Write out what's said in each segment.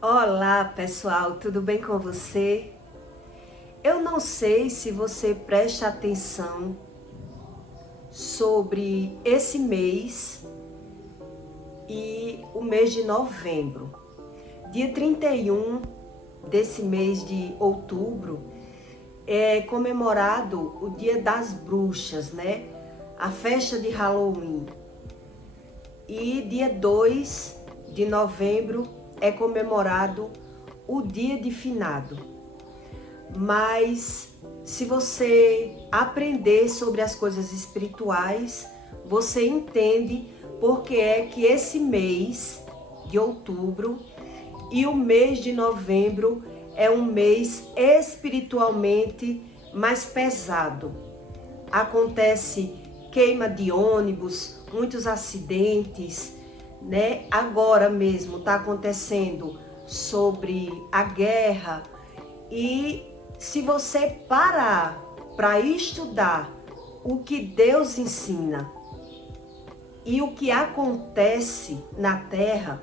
Olá, pessoal, tudo bem com você? Eu não sei se você presta atenção sobre esse mês e o mês de novembro. Dia 31 desse mês de outubro é comemorado o Dia das Bruxas, né? A festa de Halloween. E dia 2 de novembro é comemorado o Dia de Finado. Mas se você aprender sobre as coisas espirituais, você entende porque é que esse mês de outubro e o mês de novembro é um mês espiritualmente mais pesado. Acontece queima de ônibus, muitos acidentes, né? Agora mesmo está acontecendo sobre a guerra. E se você parar para estudar o que Deus ensina e o que acontece na terra,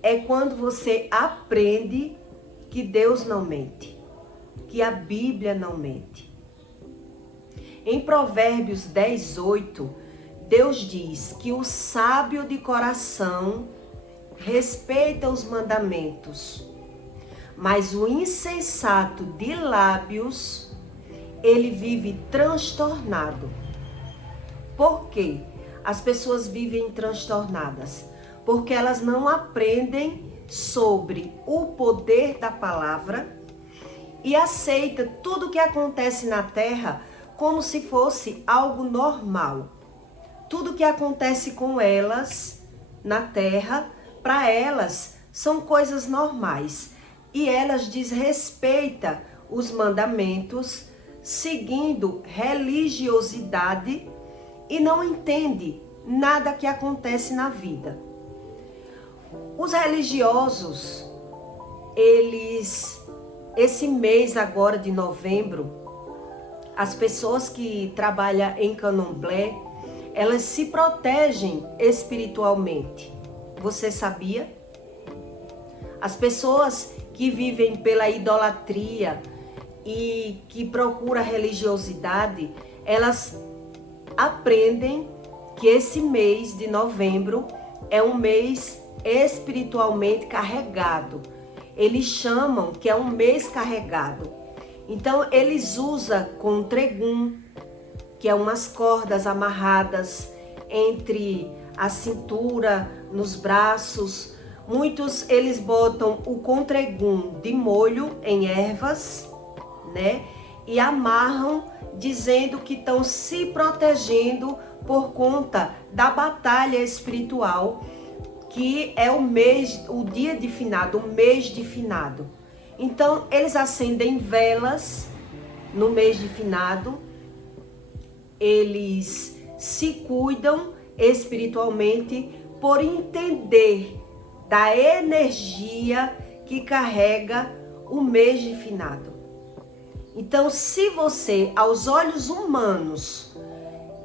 é quando você aprende que Deus não mente, que a Bíblia não mente. Em Provérbios 10:8, Deus diz que o sábio de coração respeita os mandamentos, mas o insensato de lábios, ele vive transtornado. Por quê? As pessoas vivem transtornadas porque elas não aprendem sobre o poder da palavra e aceita tudo que acontece na terra como se fosse algo normal. Tudo que acontece com elas na terra, para elas, são coisas normais. E elas desrespeitam os mandamentos, seguindo religiosidade e não entende nada que acontece na vida. Os religiosos, esse mês agora de novembro, as pessoas que trabalham em candomblé, elas se protegem espiritualmente. Você sabia? As pessoas que vivem pela idolatria e que procuram religiosidade, elas aprendem que esse mês de novembro é um mês espiritualmente carregado. Eles chamam que é um mês carregado. Então eles usam contregum, que é umas cordas amarradas entre a cintura, nos braços. Muitos eles botam o contregum de molho em ervas, né? E amarram dizendo que estão se protegendo por conta da batalha espiritual, que é o dia de finado, o mês de finado. Então eles acendem velas no mês de finado, eles se cuidam espiritualmente por entender da energia que carrega o mês de finado. Então, se você, aos olhos humanos,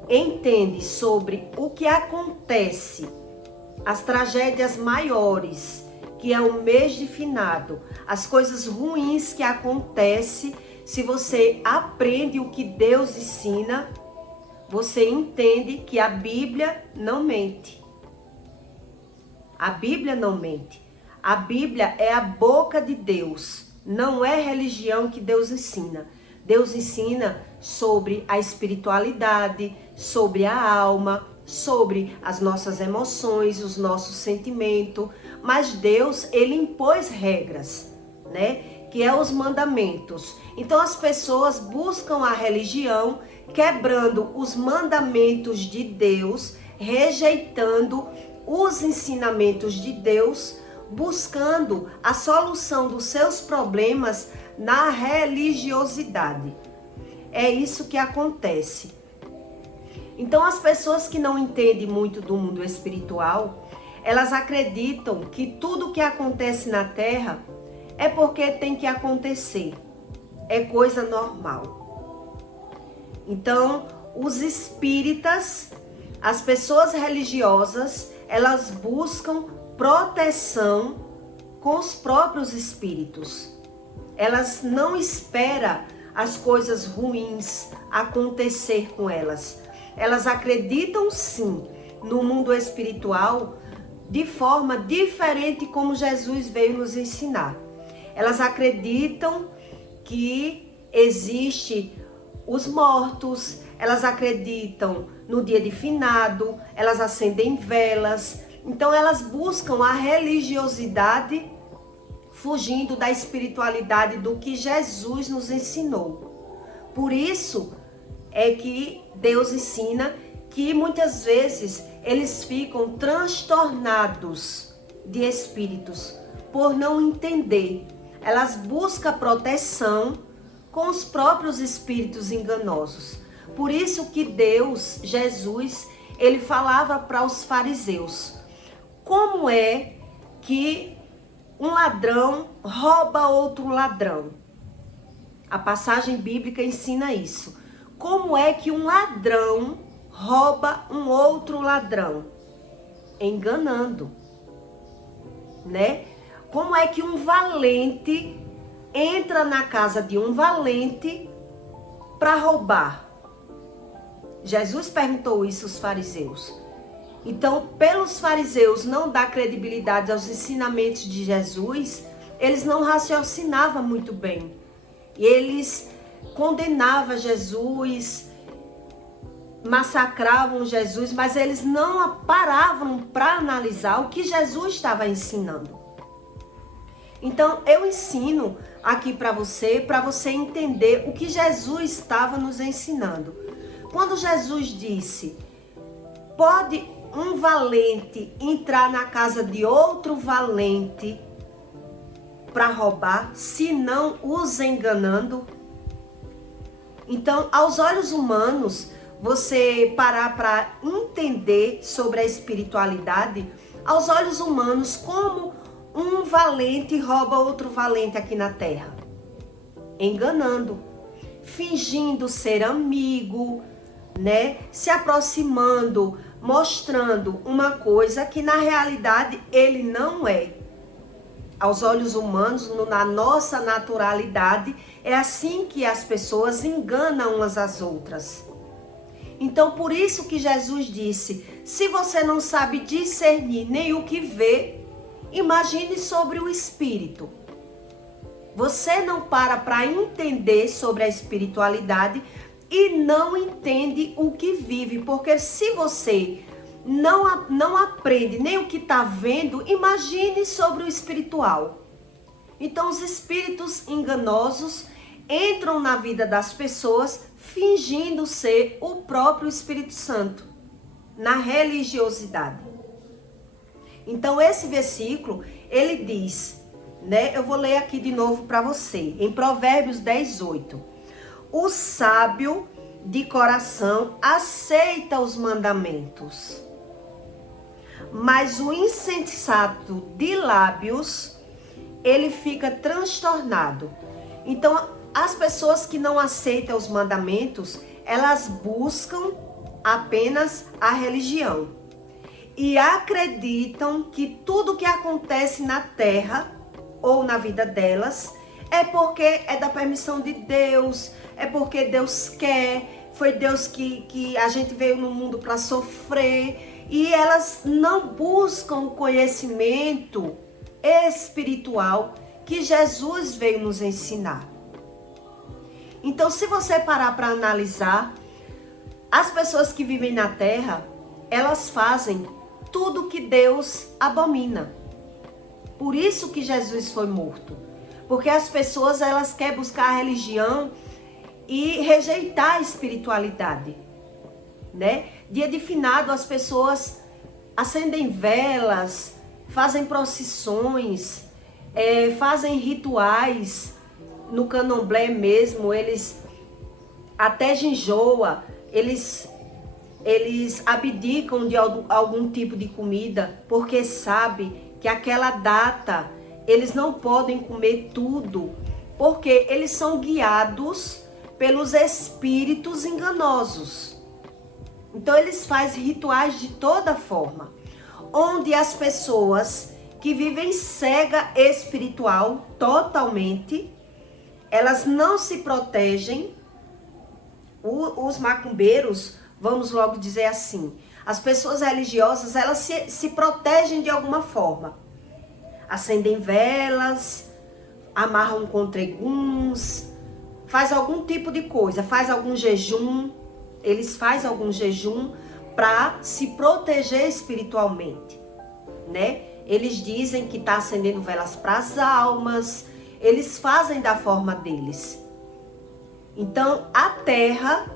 entende sobre o que acontece, as tragédias maiores, que é o mês de finado, as coisas ruins que acontecem, se você aprende o que Deus ensina, você entende que a Bíblia não mente. A Bíblia não mente. A Bíblia é a boca de Deus. Não é religião que Deus ensina. Deus ensina sobre a espiritualidade, sobre a alma, sobre as nossas emoções, os nossos sentimentos. Mas Deus, ele impôs regras, né? Que é os mandamentos. Então as pessoas buscam a religião quebrando os mandamentos de Deus, rejeitando os ensinamentos de Deus, buscando a solução dos seus problemas na religiosidade. É isso que acontece. Então as pessoas que não entendem muito do mundo espiritual, elas acreditam que tudo que acontece na Terra é porque tem que acontecer. É coisa normal. Então, os espíritas, as pessoas religiosas, elas buscam proteção com os próprios espíritos. Elas não esperam as coisas ruins acontecer com elas. Elas acreditam sim no mundo espiritual de forma diferente como Jesus veio nos ensinar. Elas acreditam que existe os mortos, elas acreditam no dia de finado, elas acendem velas. Então elas buscam a religiosidade fugindo da espiritualidade do que Jesus nos ensinou. Por isso é que Deus ensina que muitas vezes eles ficam transtornados de espíritos por não entender. Elas buscam proteção com os próprios espíritos enganosos. Por isso que Deus, Jesus, ele falava para os fariseus: como é que um ladrão rouba outro ladrão? A passagem bíblica ensina isso. Como é que um ladrão rouba um outro ladrão? Enganando, né? Como é que um valente entra na casa de um valente para roubar? Jesus perguntou isso aos fariseus. Então, pelos fariseus não dar credibilidade aos ensinamentos de Jesus, eles não raciocinavam muito bem. Eles condenavam Jesus, massacravam Jesus, mas eles não paravam para analisar o que Jesus estava ensinando. Então, eu ensino aqui para você entender o que Jesus estava nos ensinando. Quando Jesus disse: pode um valente entrar na casa de outro valente para roubar, se não os enganando? Então, aos olhos humanos, você parar para entender sobre a espiritualidade, aos olhos humanos, como um valente rouba outro valente aqui na terra? Enganando, fingindo ser amigo, né? Se aproximando, mostrando uma coisa que na realidade ele não é. Aos olhos humanos, na nossa naturalidade, é assim que as pessoas enganam umas às outras. Então, por isso que Jesus disse: se você não sabe discernir nem o que vê, imagine sobre o espírito. Você não para entender sobre a espiritualidade e não entende o que vive, porque se você não aprende nem o que está vendo, imagine sobre o espiritual. Então, os espíritos enganosos entram na vida das pessoas fingindo ser o próprio Espírito Santo, na religiosidade. Então, esse versículo, ele diz, né? Eu vou ler aqui de novo para você, em Provérbios 10:8. O sábio de coração aceita os mandamentos, mas o insensato de lábios, ele fica transtornado. Então, as pessoas que não aceitam os mandamentos, elas buscam apenas a religião e acreditam que tudo que acontece na terra ou na vida delas é porque é da permissão de Deus, é porque Deus quer, foi Deus que a gente veio no mundo para sofrer. E elas não buscam o conhecimento espiritual que Jesus veio nos ensinar. Então, se você parar para analisar, as pessoas que vivem na terra, elas fazem tudo que Deus abomina. Por isso que Jesus foi morto. Porque as pessoas, elas querem buscar a religião e rejeitar a espiritualidade, né? Dia de finado, as pessoas acendem velas, fazem procissões, fazem rituais. No candomblé mesmo, eles até jejuam, eles abdicam de algum tipo de comida, porque sabe que aquela data eles não podem comer tudo, porque eles são guiados pelos espíritos enganosos. Então eles fazem rituais de toda forma, onde as pessoas que vivem cega espiritual totalmente. Elas não se protegem. Os macumbeiros, vamos logo dizer assim, as pessoas religiosas, elas se protegem de alguma forma. Acendem velas, amarram contreguns, faz algum tipo de coisa, faz algum jejum. Eles fazem algum jejum para se proteger espiritualmente, né? Eles dizem que está acendendo velas para as almas. Eles fazem da forma deles. Então, a terra,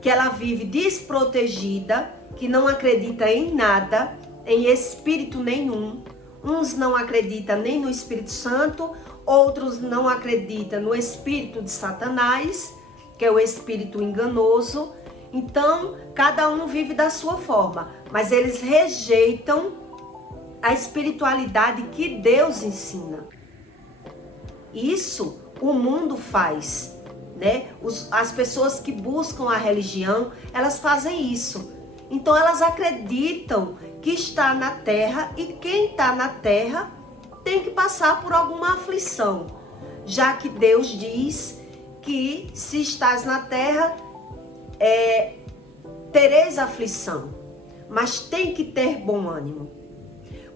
que ela vive desprotegida, que não acredita em nada, em espírito nenhum. Uns não acreditam nem no Espírito Santo, outros não acreditam no espírito de Satanás, que é o espírito enganoso. Então, cada um vive da sua forma, mas eles rejeitam a espiritualidade que Deus ensina. Isso o mundo faz, né? As pessoas que buscam a religião, elas fazem isso. Então elas acreditam que está na terra e quem está na terra tem que passar por alguma aflição, já que Deus diz que se estás na terra, tereis aflição, mas tem que ter bom ânimo.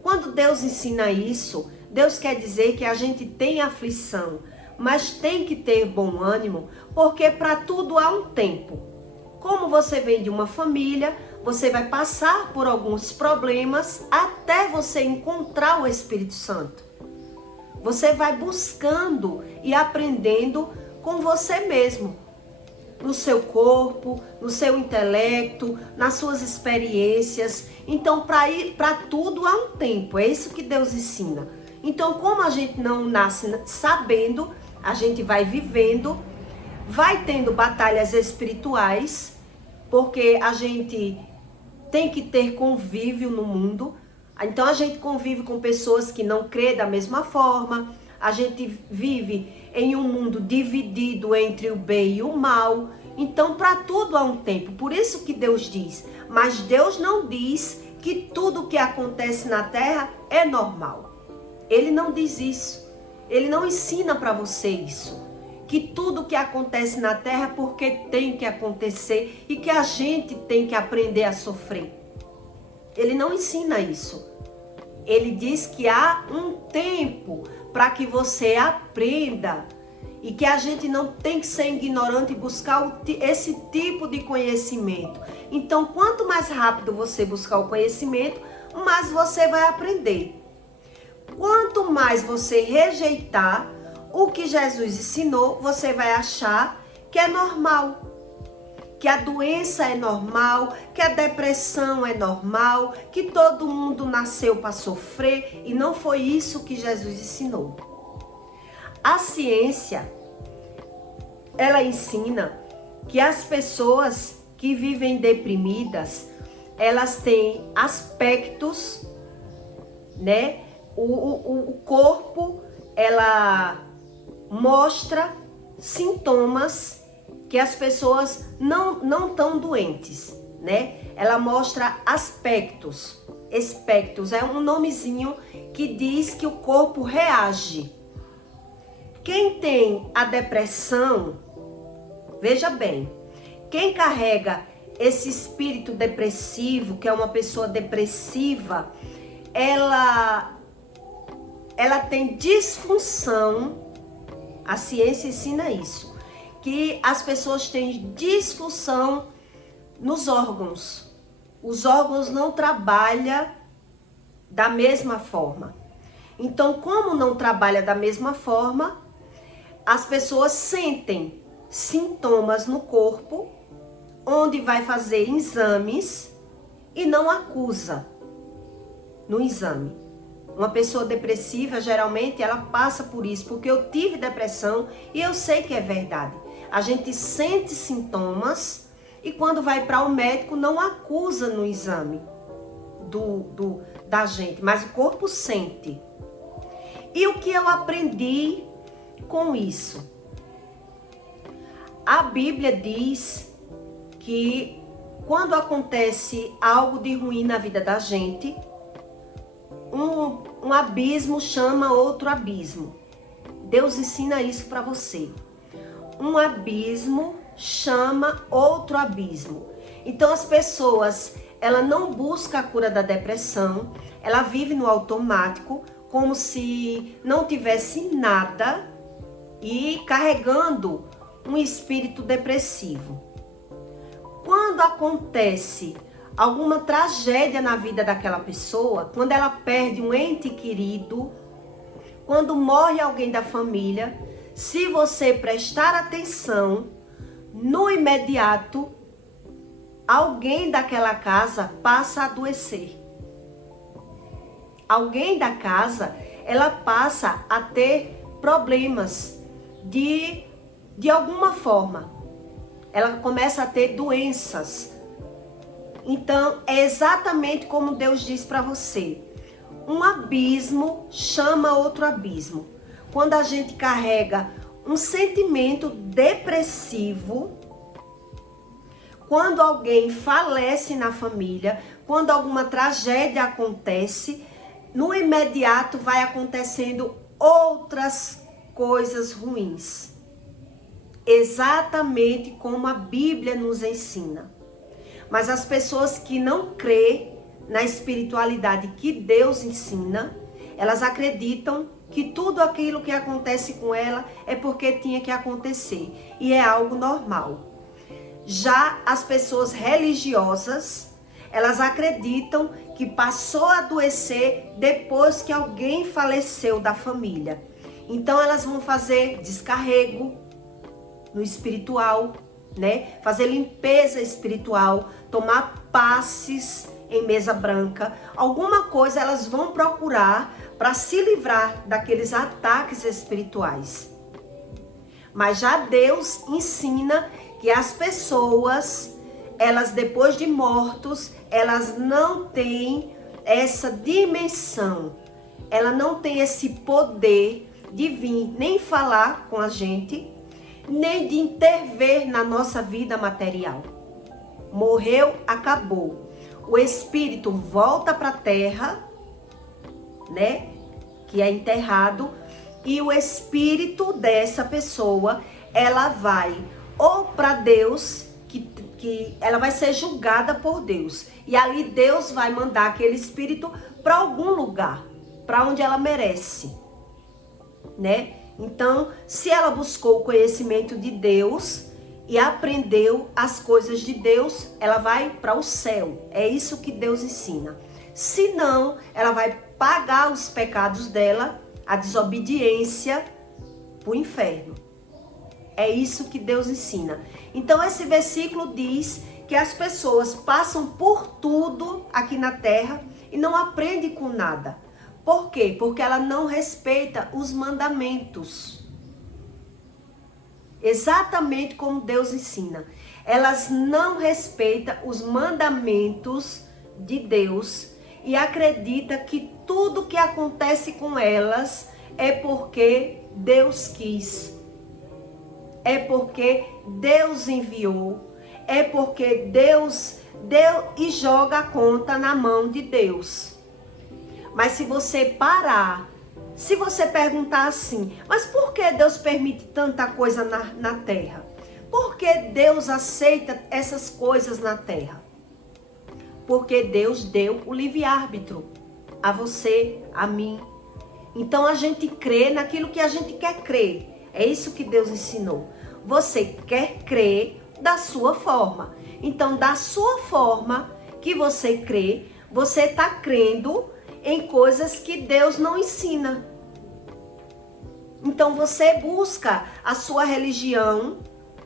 Quando Deus ensina isso, Deus quer dizer que a gente tem aflição, mas tem que ter bom ânimo, porque para tudo há um tempo. Como você vem de uma família, você vai passar por alguns problemas até você encontrar o Espírito Santo. Você vai buscando e aprendendo com você mesmo, no seu corpo, no seu intelecto, nas suas experiências. Então, para tudo há um tempo, é isso que Deus ensina. Então, como a gente não nasce sabendo, a gente vai vivendo, vai tendo batalhas espirituais, porque a gente tem que ter convívio no mundo. Então, a gente convive com pessoas que não crêem da mesma forma, a gente vive em um mundo dividido entre o bem e o mal. Então, para tudo há um tempo. Por isso que Deus diz. Mas Deus não diz que tudo que acontece na terra é normal. Ele não diz isso. Ele não ensina para você isso. Que tudo que acontece na terra é porque tem que acontecer e que a gente tem que aprender a sofrer. Ele não ensina isso. Ele diz que há um tempo para que você aprenda e que a gente não tem que ser ignorante e buscar esse tipo de conhecimento. Então, quanto mais rápido você buscar o conhecimento, mais você vai aprender. Quanto mais você rejeitar o que Jesus ensinou, você vai achar que é normal, que a doença é normal, que a depressão é normal, que todo mundo nasceu para sofrer, e não foi isso que Jesus ensinou. A ciência, ela ensina que as pessoas que vivem deprimidas, elas têm aspectos, né? O corpo, ela mostra sintomas que as pessoas não estão doentes, né? Ela mostra aspectos. Espectros é um nomezinho que diz que o corpo reage. Quem tem a depressão, veja bem, quem carrega esse espírito depressivo, que é uma pessoa depressiva, ela tem disfunção. A ciência ensina isso, que as pessoas têm disfunção nos órgãos. Os órgãos não trabalham da mesma forma. Então, como não trabalha da mesma forma, as pessoas sentem sintomas no corpo, onde vai fazer exames e não acusa no exame. Uma pessoa depressiva, geralmente, ela passa por isso, porque eu tive depressão e eu sei que é verdade. A gente sente sintomas e quando vai para o médico não acusa no exame da gente, mas o corpo sente. E o que eu aprendi com isso? A Bíblia diz que quando acontece algo de ruim na vida da gente, um abismo chama outro abismo. Deus ensina isso para você. Um abismo chama outro abismo. Então as pessoas, ela não busca a cura da depressão, ela vive no automático, como se não tivesse nada e carregando um espírito depressivo. Quando acontece alguma tragédia na vida daquela pessoa, quando ela perde um ente querido, quando morre alguém da família, se você prestar atenção, no imediato, alguém daquela casa passa a adoecer. Alguém da casa, ela passa a ter problemas de alguma forma. Ela começa a ter doenças. Então, é exatamente como Deus diz para você. Um abismo chama outro abismo. Quando a gente carrega um sentimento depressivo, quando alguém falece na família, quando alguma tragédia acontece, no imediato vai acontecendo outras coisas ruins. Exatamente como a Bíblia nos ensina. Mas as pessoas que não crêem na espiritualidade que Deus ensina, elas acreditam que tudo aquilo que acontece com ela é porque tinha que acontecer. E é algo normal. Já as pessoas religiosas, elas acreditam que passou a adoecer depois que alguém faleceu da família. Então elas vão fazer descarrego no espiritual, né? Fazer limpeza espiritual, tomar passes em mesa branca. Alguma coisa elas vão procurar para se livrar daqueles ataques espirituais. Mas já Deus ensina que as pessoas, elas depois de mortos, elas não têm essa dimensão, ela não tem esse poder de vir nem falar com a gente, nem de intervir na nossa vida material. Morreu, acabou. O espírito volta para a terra, né, que é enterrado, e o espírito dessa pessoa, ela vai ou para Deus, que ela vai ser julgada por Deus. E ali Deus vai mandar aquele espírito para algum lugar, para onde ela merece, né? Então, se ela buscou o conhecimento de Deus e aprendeu as coisas de Deus, ela vai para o céu. É isso que Deus ensina. Se não, ela vai pagar os pecados dela, a desobediência, para o inferno. É isso que Deus ensina. Então esse versículo diz que as pessoas passam por tudo aqui na terra e não aprendem com nada. Por quê? Porque ela não respeita os mandamentos. Exatamente como Deus ensina. Elas não respeitam os mandamentos de Deus e acreditam que tudo que acontece com elas é porque Deus quis. É porque Deus enviou, é porque Deus deu e joga a conta na mão de Deus. Mas se você parar, se você perguntar assim, mas por que Deus permite tanta coisa na terra? Por que Deus aceita essas coisas na terra? Porque Deus deu o livre-árbitro a você, a mim. Então a gente crê naquilo que a gente quer crer. É isso que Deus ensinou. Você quer crer da sua forma. Então, da sua forma que você crê, você está crendo em coisas que Deus não ensina. Então, você busca a sua religião,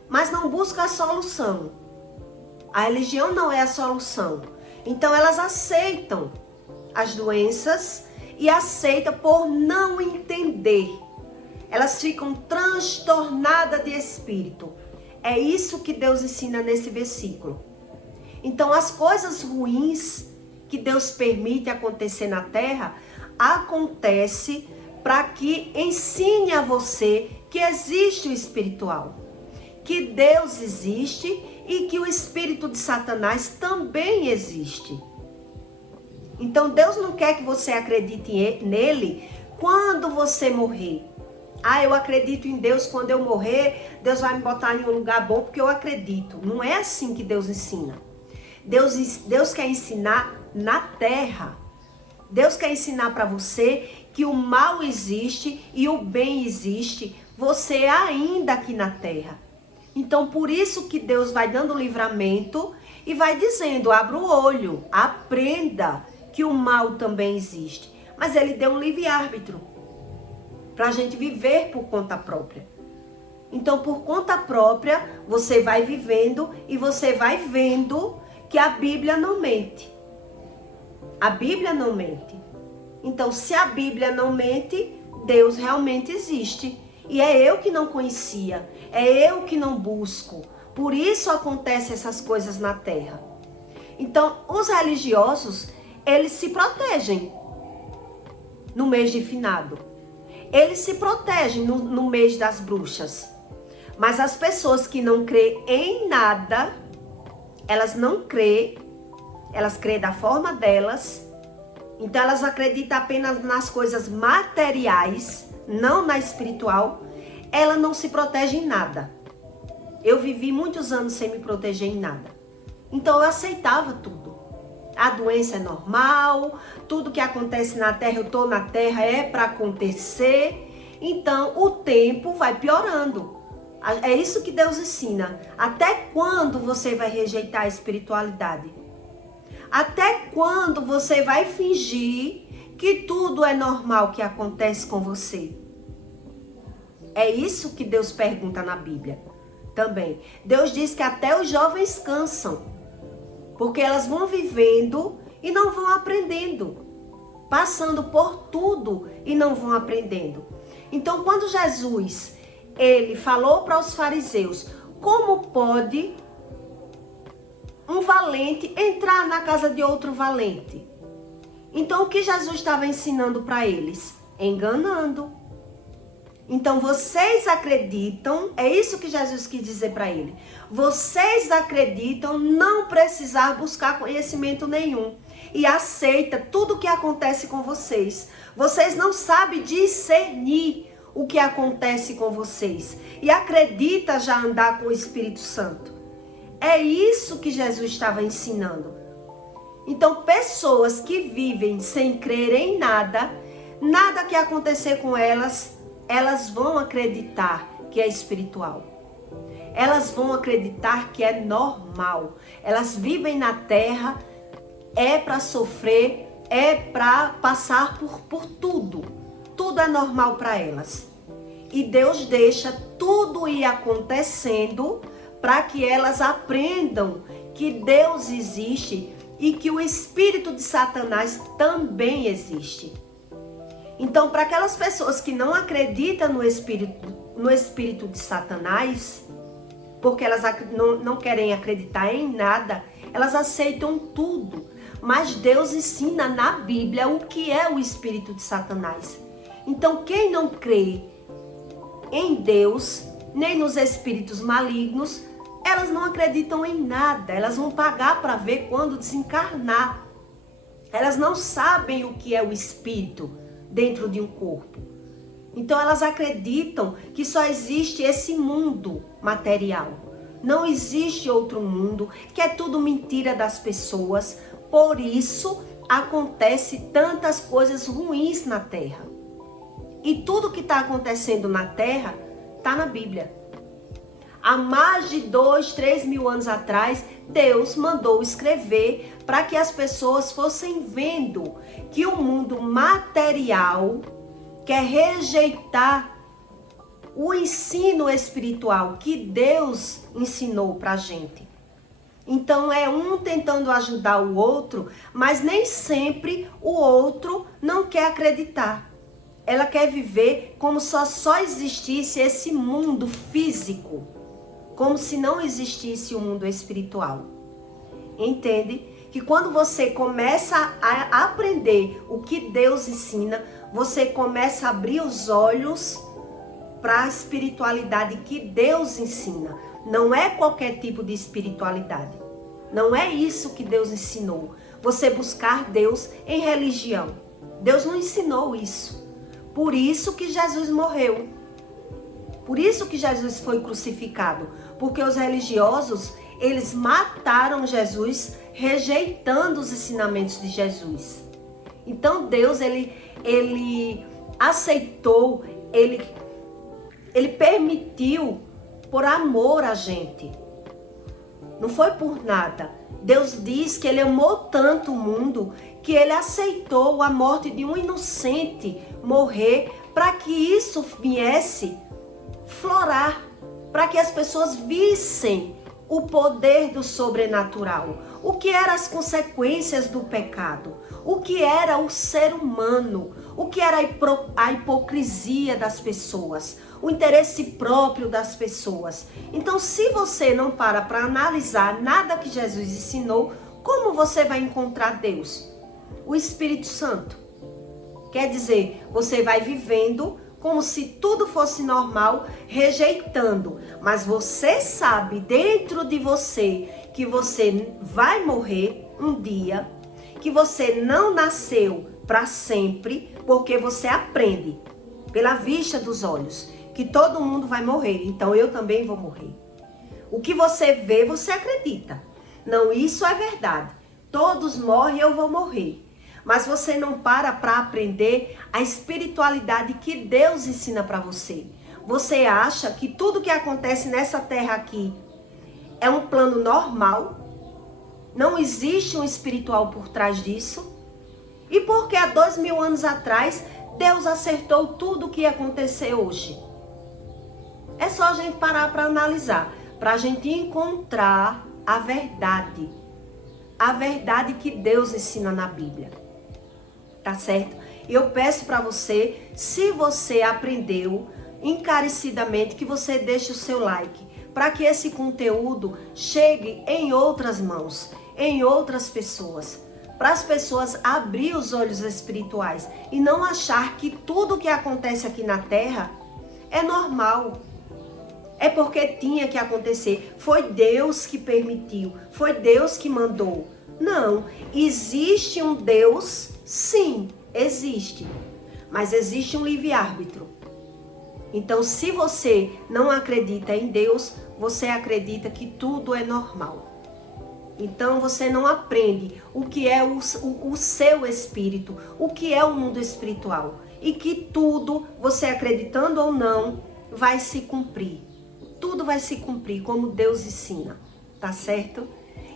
mas não busca a solução. A religião não é a solução. Então, elas aceitam as doenças e aceitam por não entender. Elas ficam transtornadas de espírito. É isso que Deus ensina nesse versículo. Então, as coisas ruins que Deus permite acontecer na terra, acontece para que ensine a você que existe o espiritual, que Deus existe e que o espírito de Satanás também existe. Então Deus não quer que você acredite nele quando você morrer. Ah, eu acredito em Deus, quando eu morrer, Deus vai me botar em um lugar bom porque eu acredito. Não é assim que Deus ensina. Deus quer ensinar na terra. Deus quer ensinar para você que o mal existe e o bem existe, você ainda aqui na terra. Então, por isso que Deus vai dando livramento e vai dizendo, abra o olho, aprenda que o mal também existe. Mas ele deu um livre-árbitro para a gente viver por conta própria. Então, por conta própria, você vai vivendo e você vai vendo que a Bíblia não mente. A Bíblia não mente. Então, se a Bíblia não mente, Deus realmente existe. E é eu que não conhecia, é eu que não busco. Por isso acontecem essas coisas na terra. Então, os religiosos, eles se protegem no mês de finado. Eles se protegem no mês das bruxas. Mas as pessoas que não crêem em nada, elas não crêem, elas crêem da forma delas. Então elas acreditam apenas nas coisas materiais, não na espiritual. Ela não se protege em nada. Eu vivi muitos anos sem me proteger em nada. Então eu aceitava tudo. A doença é normal, tudo que acontece na terra, eu estou na terra, é para acontecer. Então o tempo vai piorando. É isso que Deus ensina. Até quando você vai rejeitar a espiritualidade? Até quando você vai fingir que tudo é normal que acontece com você? É isso que Deus pergunta na Bíblia também. Deus diz que até os jovens cansam, porque elas vão vivendo e não vão aprendendo, passando por tudo e não vão aprendendo. Então, quando Jesus, ele falou para os fariseus, como pode um valente entrar na casa de outro valente? Então, o que Jesus estava ensinando para eles? Enganando. Então, vocês acreditam, é isso que Jesus quis dizer para ele. Vocês acreditam não precisar buscar conhecimento nenhum e aceita tudo o que acontece com vocês. Vocês não sabem discernir o que acontece com vocês e acredita já andar com o Espírito Santo. É isso que Jesus estava ensinando. Então, pessoas que vivem sem crer em nada, nada que acontecer com elas, elas vão acreditar que é espiritual. Elas vão acreditar que é normal. Elas vivem na terra, é para sofrer, é para passar por tudo. Tudo é normal para elas. E Deus deixa tudo ir acontecendo para que elas aprendam que Deus existe e que o espírito de Satanás também existe. Então, para aquelas pessoas que não acreditam no espírito de Satanás, porque elas não querem acreditar em nada, elas aceitam tudo. Mas Deus ensina na Bíblia o que é o espírito de Satanás. Então, quem não crê em Deus, nem nos espíritos malignos, elas não acreditam em nada. Elas vão pagar para ver quando desencarnar. Elas não sabem o que é o espírito dentro de um corpo. Então elas acreditam que só existe esse mundo material. Não existe outro mundo, que é tudo mentira das pessoas. Por isso acontece tantas coisas ruins na Terra. E tudo que está acontecendo na Terra está na Bíblia. Há mais de 2, 3 mil anos atrás, Deus mandou escrever para que as pessoas fossem vendo que o mundo material quer rejeitar o ensino espiritual que Deus ensinou para a gente. Então é um tentando ajudar o outro, mas nem sempre o outro não quer acreditar. Ela quer viver como se só existisse esse mundo físico, como se não existisse o mundo espiritual. Entende? Que quando você começa a aprender o que Deus ensina, você começa a abrir os olhos para a espiritualidade que Deus ensina. Não é qualquer tipo de espiritualidade. Não é isso que Deus ensinou. você buscar Deus em religião. Deus não ensinou isso. Por isso que Jesus morreu. Por isso que Jesus foi crucificado. Porque os religiosos, eles mataram Jesus rejeitando os ensinamentos de Jesus. Então Deus, ele aceitou, ele permitiu por amor a gente. Não foi por nada. Deus diz que ele amou tanto o mundo que ele aceitou a morte de um inocente morrer para que isso viesse florar, para que as pessoas vissem o poder do sobrenatural, o que eram as consequências do pecado, o que era o ser humano, o que era a hipocrisia das pessoas, o interesse próprio das pessoas. Então, se você não para analisar nada que Jesus ensinou, como você vai encontrar Deus? O Espírito Santo. Quer dizer, você vai vivendo como se tudo fosse normal, rejeitando. Mas você sabe dentro de você que você vai morrer um dia, que você não nasceu para sempre, porque você aprende pela vista dos olhos que todo mundo vai morrer. Então eu também vou morrer. O que você vê, você acredita. Não, isso é verdade. Todos morrem, eu vou morrer. Mas você não para aprender a espiritualidade que Deus ensina para você. Você acha que tudo que acontece nessa terra aqui é um plano normal? Não existe um espiritual por trás disso? E por que há 2000 anos atrás Deus acertou tudo o que ia acontecer hoje? É só a gente parar para analisar, para a gente encontrar a verdade que Deus ensina na Bíblia. Tá certo? Eu peço para você, se você aprendeu encarecidamente, que você deixe o seu like, para que esse conteúdo chegue em outras mãos, em outras pessoas, para as pessoas abrir os olhos espirituais e não achar que tudo que acontece aqui na Terra é normal. É porque tinha que acontecer. Foi Deus que permitiu, foi Deus que mandou. Não, existe um Deus. Sim, existe, mas existe um livre-árbitro. Então, se você não acredita em Deus, você acredita que tudo é normal. Então, você não aprende o que é o seu espírito, o que é o mundo espiritual. E que tudo, você acreditando ou não, vai se cumprir. Tudo vai se cumprir como Deus ensina, tá certo?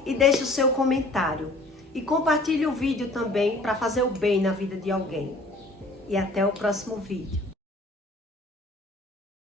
E deixe o seu comentário. E compartilhe o vídeo também para fazer o bem na vida de alguém. E até o próximo vídeo.